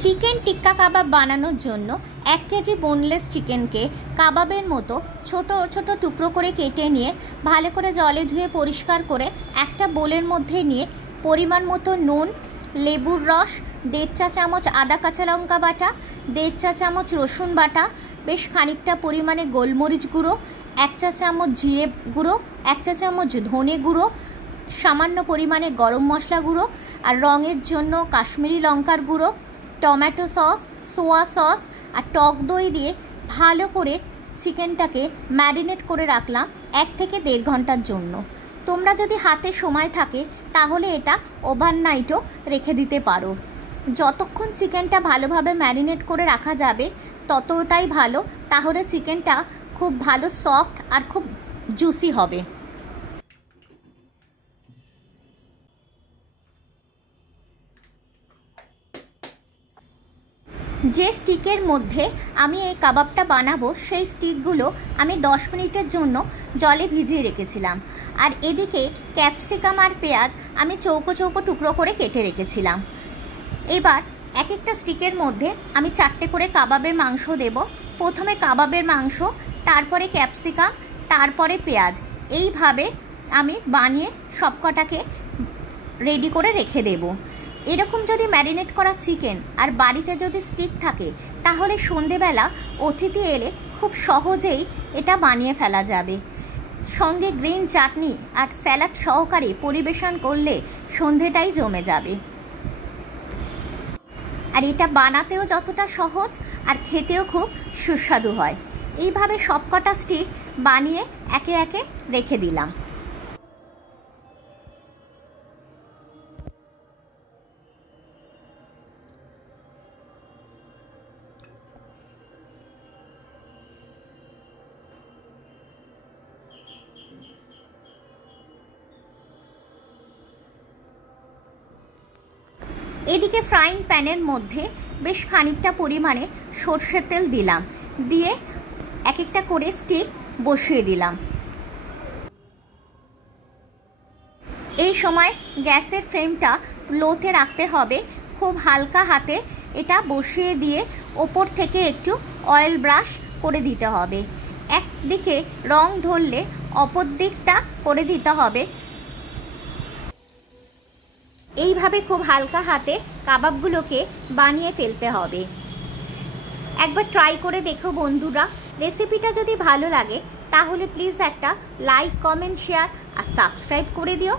Chicken টিক্কা কাবাব বানানোর জন্য 1 KG boneless চিকেনকে কাবাবের মতো ছোট ছোট টুকরো করে কেটে নিয়ে ভালো করে জলে ধুয়ে পরিষ্কার করে একটা বোলের মধ্যে নিয়ে পরিমাণ মতো নুন, লেবুর রস, 1.5 চা চামচ আদা কাঁচা লঙ্কা বাটা, 1.5 চা চামচ রসুন বাটা, বেশ খানিকটা পরিমাণে গোলমরিচ গুঁড়ো, 1 চা চামচ জিরে গুঁড়ো, 1 চা চামচ ধনে গুঁড়ো, সামান্য পরিমাণে গরম মশলা গুঁড়ো আর রঙের জন্য কাশ্মীরি লঙ্কার গুঁড়ো, টমেটো সস, সোয়া সস আর টক দই দিয়ে ভালো করে চিকেনটাকে ম্যারিনেট করে রাখলাম 1 থেকে 1.5 ঘন্টার জন্য। তোমরা যদি হাতে সময় থাকে তাহলে এটা ওভারনাইটও রেখে দিতে পারো। যতক্ষণ চিকেনটা ভালোভাবে ম্যারিনেট করে রাখা যাবে ততটাই ভালো, তাহলে চিকেনটা খুব ভালো সফট আর খুব জুসি হবে। যে স্টিকের মধ্যে আমি এই কাবাবটা বানাবো সেই স্টিকগুলো আমি 10 মিনিটের জন্য জলে ভিজিয়ে রেখেছিলাম। আর এদিকে ক্যাপসিকাম আর পেঁয়াজ আমি চৌকো চৌকো টুকরো করে কেটে রেখেছিলাম। এবার এক একটা স্টিকের মধ্যে আমি 4টে করে কাবাবের মাংস দেব। প্রথমে কাবাবের মাংস, তারপরে ক্যাপসিকাম, তারপরে পেঁয়াজ, এইভাবে আমি বানিয়ে সবকটাকে রেডি করে রেখে দেব। এরকম যদি ম্যারিনেট করা চিকেন আর বাড়িতে যদি স্টিক থাকে তাহলে সন্ধেবেলা অতিথি এলে খুব সহজেই এটা বানিয়ে ফেলা যাবে। সঙ্গে গ্রিন চাটনি আর স্যালাড সহকারে পরিবেশন করলে সন্ধেটাই জমে যাবে। আর এটা বানাতেও যতটা সহজ আর খেতেও খুব সুস্বাদু হয়। এইভাবে সবকটা স্টিক বানিয়ে একে একে রেখে দিলাম। এদিকে ফ্রাইং প্যানের মধ্যে বেশ খানিকটা পরিমাণে সর্ষের তেল দিলাম, দিয়ে এক একটা করে স্টিক বসিয়ে দিলাম। এই সময় গ্যাসের ফ্লেমটা লোতে রাখতে হবে। খুব হালকা হাতে এটা বসিয়ে দিয়ে ওপর থেকে একটু অয়েল ব্রাশ করে দিতে হবে। একদিকে রং ধরলে অপর দিকটা করে দিতে হবে। এইভাবে খুব হালকা হাতে কাবাবগুলোকে বানিয়ে ফেলতে হবে। একবার ট্রাই করে দেখো বন্ধুরা। রেসিপিটা যদি ভালো লাগে তাহলে প্লিজ একটা লাইক, কমেন্ট, শেয়ার আর সাবস্ক্রাইব করে দিও।